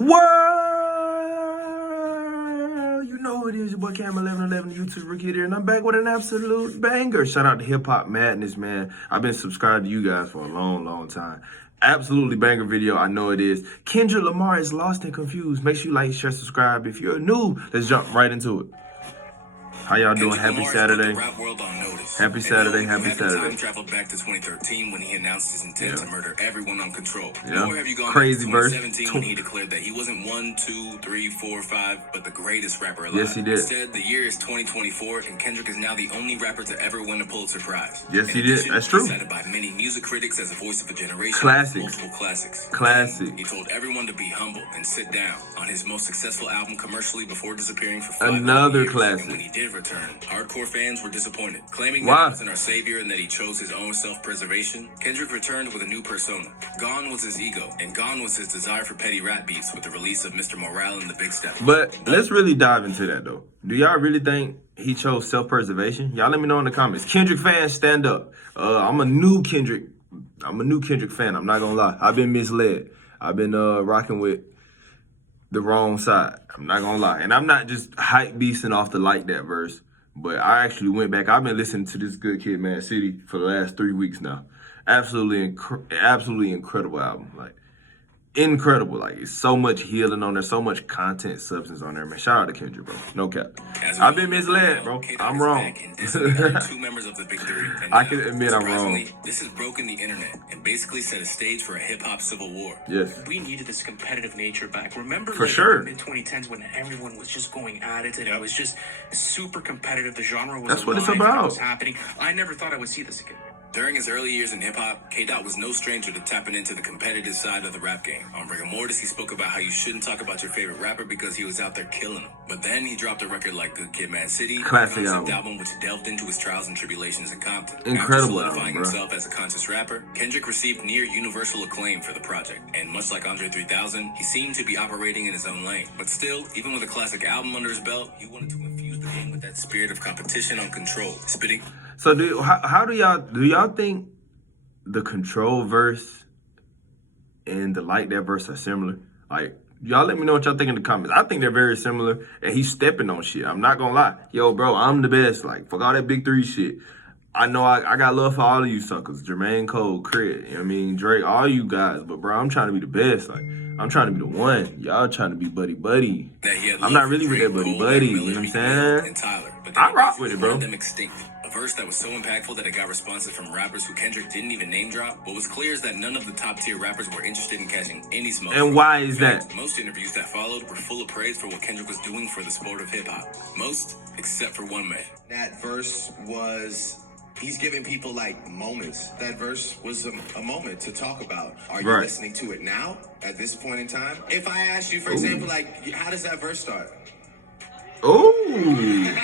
World, you know who it is, your boy Cam 1111, YouTube Ricky here, and I'm back with an absolute banger. Shout out to Hip Hop Madness, man. I've been subscribed to you guys for a long time. Absolutely banger video, I know it is. Kendrick Lamar is lost and confused. Make sure you like, share, subscribe. If you're new, let's jump right into it. How y'all doing? Happy Saturday. Happy Saturday, happy Saturday. Time traveled back to 2013 when he announced his intent to murder everyone on Control. Nor have you gone Crazy back to verse. 2017 when he declared that he wasn't 1, 2, 3, 4, 5, but the greatest rapper alive. Yes, he did. Instead, the year is 2024, and Kendrick is now the only rapper to ever win a Pulitzer Prize. Yes, he did. That's true. He's cited by many music critics as a voice of a generation. Classics. Multiple classics. Classic. He told everyone to be humble and sit down on his most successful album commercially before disappearing for 5 Another years. classic. And when he did return, hardcore fans were disappointed, claiming Why? that he wasn't our savior and that he chose his own self-preservation. Kendrick returned with a new persona. Gone was his ego, and gone was his desire for petty rap beats with the release of Mr. Morale and the Big Step. But let's really dive into that, though. Do y'all really think he chose self-preservation? Y'all let me know in the comments. Kendrick fans, stand up. I'm a new Kendrick fan. I'm not gonna lie. I've been misled. I've been rocking with the wrong side. I'm not gonna lie. And I'm not just hype beasting off the Like That verse, but I actually went back. I've been listening to this Good Kid, Mad City for the last 3 weeks now. Absolutely incredible album. Like, incredible. Like, it's so much healing on there, so much content, substance on there, man. Shout out to Kendrick, bro. No cap. I've been misled, bro. I'm wrong. Two members of the Big Three. I can admit I'm wrong. This has broken the internet and basically set a stage for a hip-hop civil war. Yes. We needed this competitive nature back. Remember, For sure. in the mid-2010s when everyone was just going at it and it was just super competitive. The genre was That's what it's alive and about. it was happening. I never thought I would see this again. During his early years in hip-hop, K-Dot was no stranger to tapping into the competitive side of the rap game. On Rigor Mortis, he spoke about how you shouldn't talk about your favorite rapper because he was out there killing them. But then he dropped a record like Good Kid, Mad City, Classic a concept album. which delved into his trials and tribulations in Compton. Incredible After solidifying album, bro. himself as a conscious rapper, Kendrick received near universal acclaim for the project. And much like Andre 3000, he seemed to be operating in his own lane. But still, even with a classic album under his belt, he wanted to infuse the game with that spirit of competition on Control, spitting. So how do y'all think the Control verse and the Like That verse are similar? Like, y'all let me know what y'all think in the comments. I think they're very similar, and he's stepping on shit. I'm not gonna lie. Yo, bro, I'm the best. Like, fuck all that Big Three shit. I know I got love for all of you suckers. Jermaine Cole, Crit, you know what I mean? Drake, all you guys. But, bro, I'm trying to be the best. Like, I'm trying to be the one. Y'all trying to be buddy. I'm not really with that buddy. You know what I'm saying? And Tyler, but I rock with it, bro. Them extinct. A verse that was so impactful that it got responses from rappers who Kendrick didn't even name drop. What was clear is that none of the top tier rappers were interested in catching any smoke. And why is that? Most interviews that followed were full of praise for what Kendrick was doing for the sport of hip hop. Most, except for one man. That verse was, he's giving people like moments. That verse was a moment to talk about. Are you listening to it now at this point in time? If I asked you, for example, like, how does that verse start? Ooh.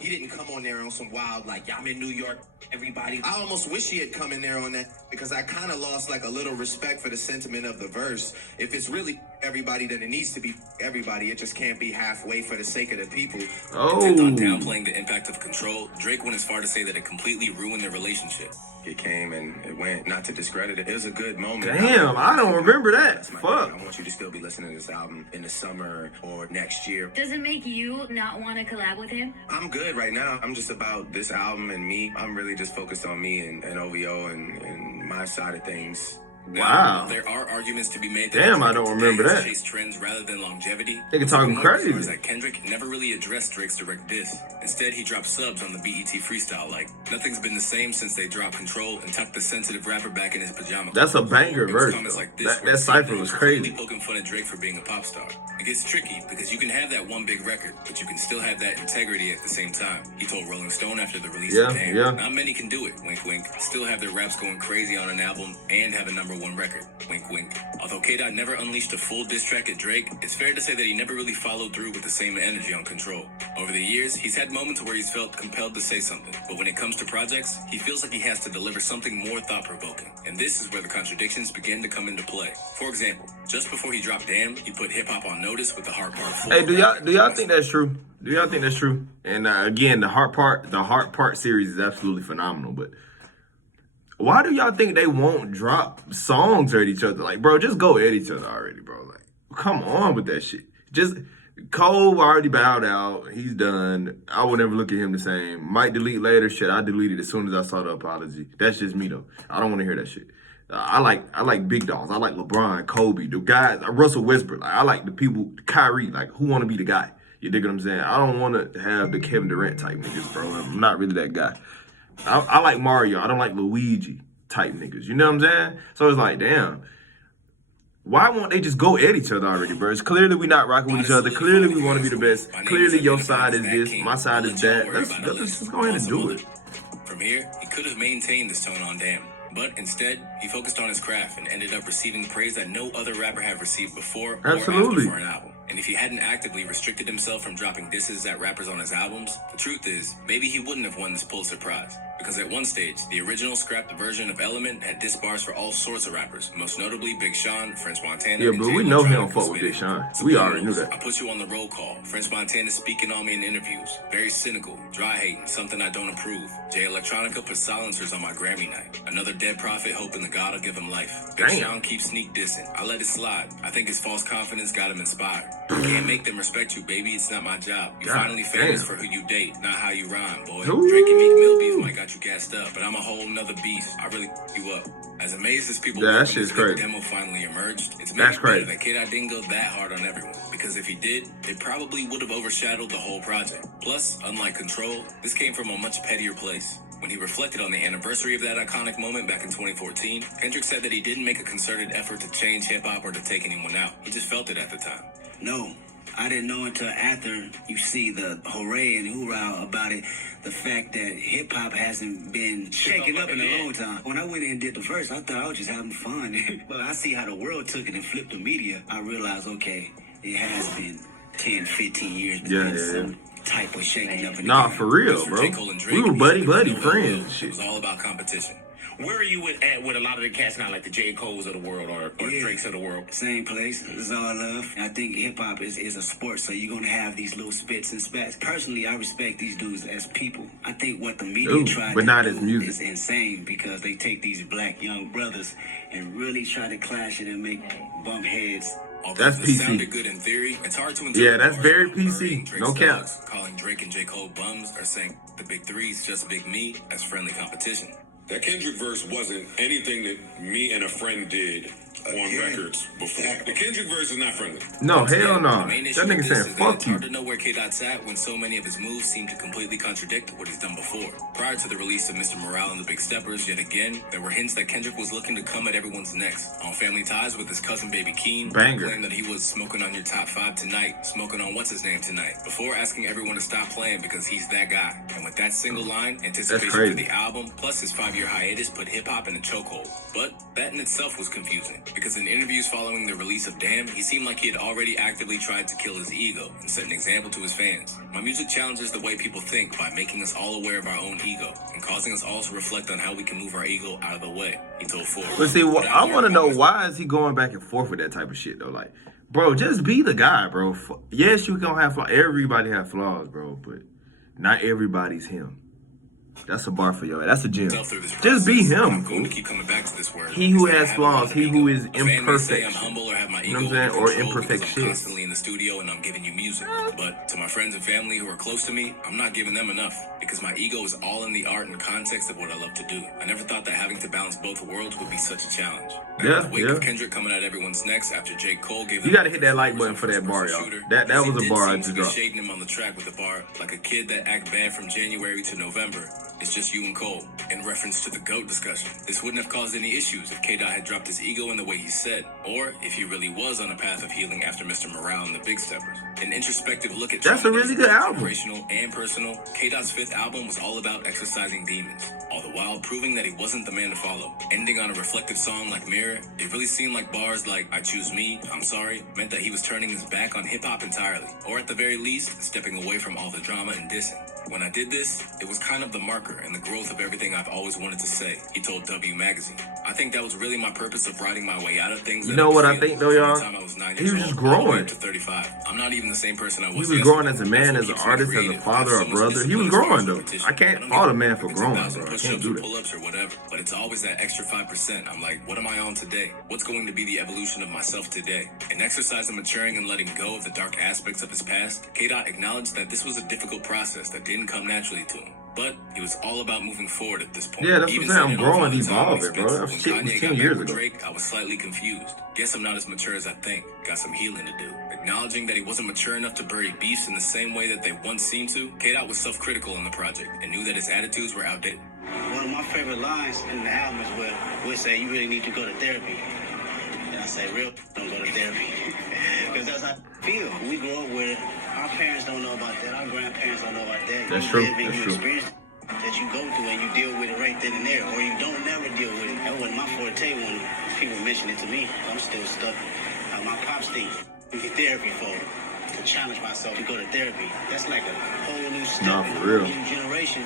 He didn't come on there on some wild, like, I'm in New York, everybody. I almost wish he had come in there on that because I kind of lost like a little respect for the sentiment of the verse. If it's really everybody, then it needs to be everybody. It just can't be halfway for the sake of the people. Intent on downplaying the impact of Control, Drake went as far to say that it completely ruined their relationship. It came and it went, not to discredit it. It was a good moment. Damn, I don't remember that. Fuck. I want you to still be listening to this album in the summer or next year. Does it make you not want to collab with him? I'm good right now. I'm just about this album and me. I'm really just focused on me and OVO and my side of things. Wow. There are arguments to be made. Damn, I don't remember that. Chase trends rather than longevity. Nigga talking crazy. That Kendrick never really addressed Drake's direct diss. Instead, he dropped subs on the BET freestyle. Like, nothing's been the same since they dropped Control and tucked the sensitive rapper back in his pajamas. That's a banger verse. Like That cipher was crazy. Poking fun at Drake for being a pop star. It gets tricky because you can have that one big record, but you can still have that integrity at the same time. He told Rolling Stone after the release of Damn. Not many can do it, wink wink. Still have their raps going crazy on an album and have a #1 record. Wink, wink. Although K-Dot never unleashed a full diss track at Drake, it's fair to say that he never really followed through with the same energy on Control. Over the years, he's had moments where he's felt compelled to say something, but when it comes to projects, he feels like he has to deliver something more thought-provoking. And this is where the contradictions begin to come into play. For example, just before he dropped Damn, he put hip-hop on notice with the Heart Part 4. Hey, do y'all think that's true? Do y'all think that's true? And again, the Heart Part series is absolutely phenomenal, but why do y'all think they won't drop songs at each other? Like, bro, just go at each other already, bro. Like, Come on with that shit. Just Cole already bowed out. He's done. I will never look at him the same. Might delete later. Shit, I deleted as soon as I saw the apology. That's just me though. I don't want to hear that shit. I like big dogs. I like LeBron, Kobe, the guys, Russell Westbrook. Like, I like the people, Kyrie. Like, who want to be the guy? You dig what I'm saying? I don't want to have the Kevin Durant type niggas, bro. I'm not really that guy. I like Mario. I don't like Luigi type niggas. You know what I'm saying? So it's like, damn. Why won't they just go at each other already, bro? It's clearly we not rocking with each other. Clearly we want to be the best. Clearly your side is this, my side is that. Let's just go ahead and do it. From here, he could have maintained this tone on Damn. But instead, he focused on his craft and ended up receiving praise that no other rapper had received before or after for an album. And if he hadn't actively restricted himself from dropping disses at rappers on his albums, the truth is, maybe he wouldn't have won this Pulitzer Prize. Because at one stage, the original scrapped version of Element had diss bars for all sorts of rappers, most notably Big Sean, French Montana, yeah, but we know he don't fuck with Big Sean. We already knew that. I put you on the roll call. French Montana speaking on me in interviews. Very cynical, dry hating, something I don't approve. Jay Electronica put silencers on my Grammy night. Another dead prophet hoping the God will give him life. Big Sean keeps sneak dissing. I let it slide. I think his false confidence got him inspired. You can't make them respect you, baby. It's not my job. You finally famous for who you date, not how you rhyme, boy. Drake and Meek Mill beef might got you gassed up, but I'm a whole nother beast. I really you up. As amazed as people were when the demo finally emerged, it's maybe better that Kid I didn't go that hard on everyone. Because if he did, it probably would have overshadowed the whole project. Plus, unlike Control, this came from a much pettier place. When he reflected on the anniversary of that iconic moment back in 2014, Kendrick said that he didn't make a concerted effort to change hip-hop or to take anyone out. He just felt it at the time. No, I didn't know until after you see the hooray and hoorah about it, the fact that hip-hop hasn't been shaken up in a long time. When I went in and did the verse, I thought I was just having fun. But I see how the world took it and flipped the media. I realized, okay, it has been 10, 15 years. Some type of shaking up in the for real, bro. We were buddy friends. Shit. It was all about competition. Where are you at with a lot of the cats now, like the J. Coles of the world or Drakes of the world? Same place. It's all love. I think hip-hop is a sport, so you're going to have these little spits and spats. Personally, I respect these dudes as people. I think what the media tried to do is insane because they take these black young brothers and really try to clash it and make bump heads. That's PC. Sounded good in theory. It's hard to yeah, that's very PC. No caps. Calling Drake and J. Cole bums or saying the big three is just big me as friendly competition. That Kendrick verse wasn't anything that me and a friend did on records before. The Kendrick verse is not friendly. No, hell no. That nigga saying fuck you. It's hard to know where K-Dot's at when so many of his moves seem to completely contradict what he's done before. Prior to the release of Mr. Morale and the Big Steppers, yet again, there were hints that Kendrick was looking to come at everyone's necks. On Family Ties with his cousin Baby Keem, claimed that he was smoking on your top 5 tonight, smoking on what's his name tonight, before asking everyone to stop playing because he's that guy. And with that single line, anticipation for the album, plus his 5-year hiatus put hip-hop in a chokehold. But that in itself was confusing, because in interviews following the release of Damn, he seemed like he had already actively tried to kill his ego and set an example to his fans. My music challenges the way people think by making us all aware of our own ego and causing us all to reflect on how we can move our ego out of the way, he told Forbes. But see, I want to know, why is he going back and forth with that type of shit, though? Like, bro, just be the guy, bro. Yes, you gonna have flaws. Everybody have flaws, bro, but not everybody's him. That's a bar for y'all. That's a gem. Just be him. He who has flaws, he who is imperfect. You know what I'm saying? Or imperfect shit. Constantly in the studio and I'm giving you music. But to my friends and family who are close to me, I'm not giving them enough because my ego is all in the art and context of what I love to do. I never thought that having to balance both worlds would be such a challenge. Yeah, wake of Kendrick coming at everyone's necks after J. Cole gave. You gotta hit that like button for that bar, y'all. That was a bar I just dropped. Shading him on the track with the bar like a kid that act bad from January to November. It's just you and Cole. In reference to the GOAT discussion, this wouldn't have caused any issues if K-Dot had dropped his ego in the way he said, or if he really was on a path of healing after Mr. Morale and the Big Steppers. An introspective look at that's a really good album. Operational and personal, K-Dot's 5th album was all about exercising demons, all the while proving that he wasn't the man to follow. Ending on a reflective song like Mirror, it really seemed like bars like I choose me, I'm sorry, meant that he was turning his back on hip-hop entirely, or at the very least, stepping away from all the drama and dissing. When I did this, it was kind of the marker and the growth of everything I've always wanted to say, he told W Magazine. I think that was really my purpose of writing my way out of things. You know what I think though, y'all? He was just growing. To 35. I'm not even the same person I was. He was growing as a man, as an artist, as a father, a brother. He was growing though. I can't fault a man for growing, bro. I can't do that. Pull-ups or whatever, but it's always that extra 5%. I'm like, what am I on today? What's going to be the evolution of myself today? In exercise and maturing and letting go of the dark aspects of his past, K-Dot acknowledged that this was a difficult process that didn't come naturally to him. But he was all about moving forward at this point. Yeah, that's what I'm saying. I'm growing, evolving, bro. That shit was 10 years ago. Drake, I was slightly confused. Guess I'm not as mature as I think. Got some healing to do. Acknowledging that he wasn't mature enough to bury beefs in the same way that they once seemed to, K-Dot was self-critical in the project and knew that his attitudes were outdated. One of my favorite lines in the album is where we say you really need to go to therapy. And I say, real don't go to therapy. Because that's how I feel. We grew up with it. Our parents don't know about that. Our grandparents don't know about that. That's true. That's true. Experience that you go through and you deal with it right then and there, or you don't never deal with it. That wasn't my forte when people mention it to me. I'm still stuck. My pops think you get therapy for to challenge myself to go to therapy. That's like a whole new step. No, for real. New generation.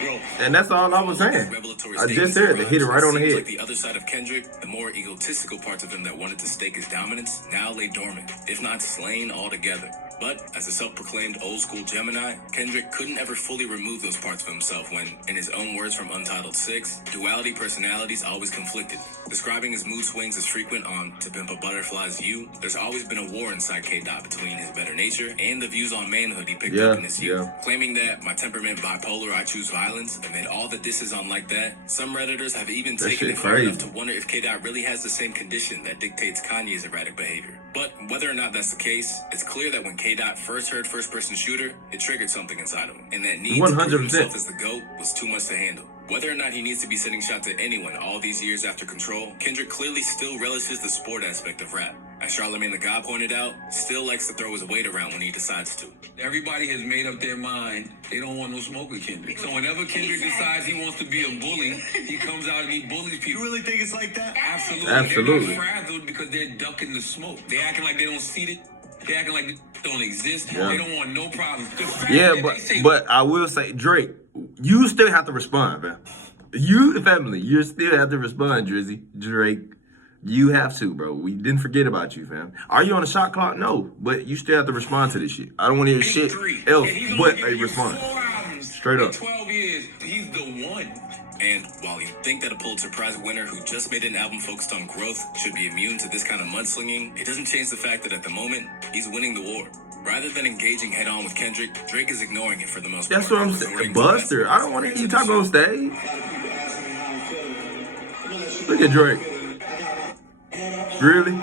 Growth. And that's all I was saying. I just said it, hit it right on the head. Like the other side of Kendrick, the more egotistical parts of him that wanted to stake his dominance now lay dormant, if not slain altogether. But as a self-proclaimed old-school Gemini, Kendrick couldn't ever fully remove those parts of himself when, in his own words from Untitled 6, duality personalities always conflicted. Describing his mood swings as frequent on To Pimp a Butterfly's You, there's always been a war inside K-Dot between his better nature and the views on manhood he picked up in his youth. Claiming that my temperament bipolar, I choose violence, amid all the disses on Like That, some Redditors have even taken it far enough to wonder if K-Dot really has the same condition that dictates Kanye's erratic behavior. But whether or not that's the case, it's clear that when K-Dot first heard first-person shooter, it triggered something inside him, and that need 100%. To prove himself as the GOAT was too much to handle. Whether or not he needs to be sending shots at anyone all these years after Control, Kendrick clearly still relishes the sport aspect of rap. As Charlamagne the God pointed out, still likes to throw his weight around when he decides to. Everybody has made up their mind they don't want no smoke with Kendrick. So whenever Kendrick decides he wants to be a bully, he comes out and he bullies people. You really think it's like that? Absolutely. Absolutely. They're not frazzled because they're ducking the smoke. They acting like they don't see it. They acting like they don't exist. Yeah. They don't want no problems. Yeah, but I will say, Drake, you still have to respond, man. You, the family, you still have to respond, Drizzy. Drake, you have to, bro. We didn't forget about you, fam. Are you on the shot clock? No, but you still have to respond to this shit. I don't want to hear shit else but a response. Straight up. 12 years, he's the one. And while you think that a Pulitzer Prize winner who just made an album focused on growth should be immune to this kind of mudslinging, it doesn't change the fact that at the moment, he's winning the war. Rather than engaging head-on with Kendrick, Drake is ignoring it for the most part. That's what I'm saying. Buster, I don't want to hear you talk on stage. Look at Drake. Really?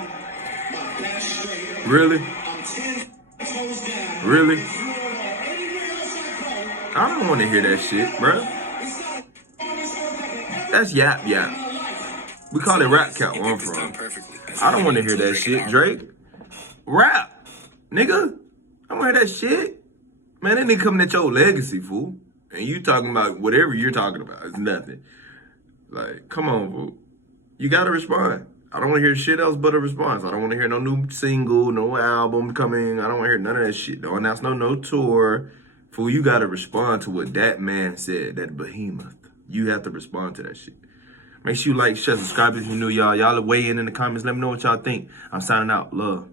Really? Really? I don't want to hear that shit, bro. That's yap. We call it rap cap where I'm from. I don't want to hear that shit, Drake. Rap, nigga. I want to hear that shit. Man, that nigga coming at your legacy, fool. And you talking about whatever you're talking about. It's nothing. Like, come on, fool. You got to respond. I don't want to hear shit else but a response. I don't want to hear no new single, no album coming. I don't want to hear none of that shit. Don't announce no tour. Fool, you got to respond to what that man said, that behemoth. You have to respond to that shit. Make sure you like, share, subscribe if you're new, y'all. Y'all weigh in the comments. Let me know what y'all think. I'm signing out. Love.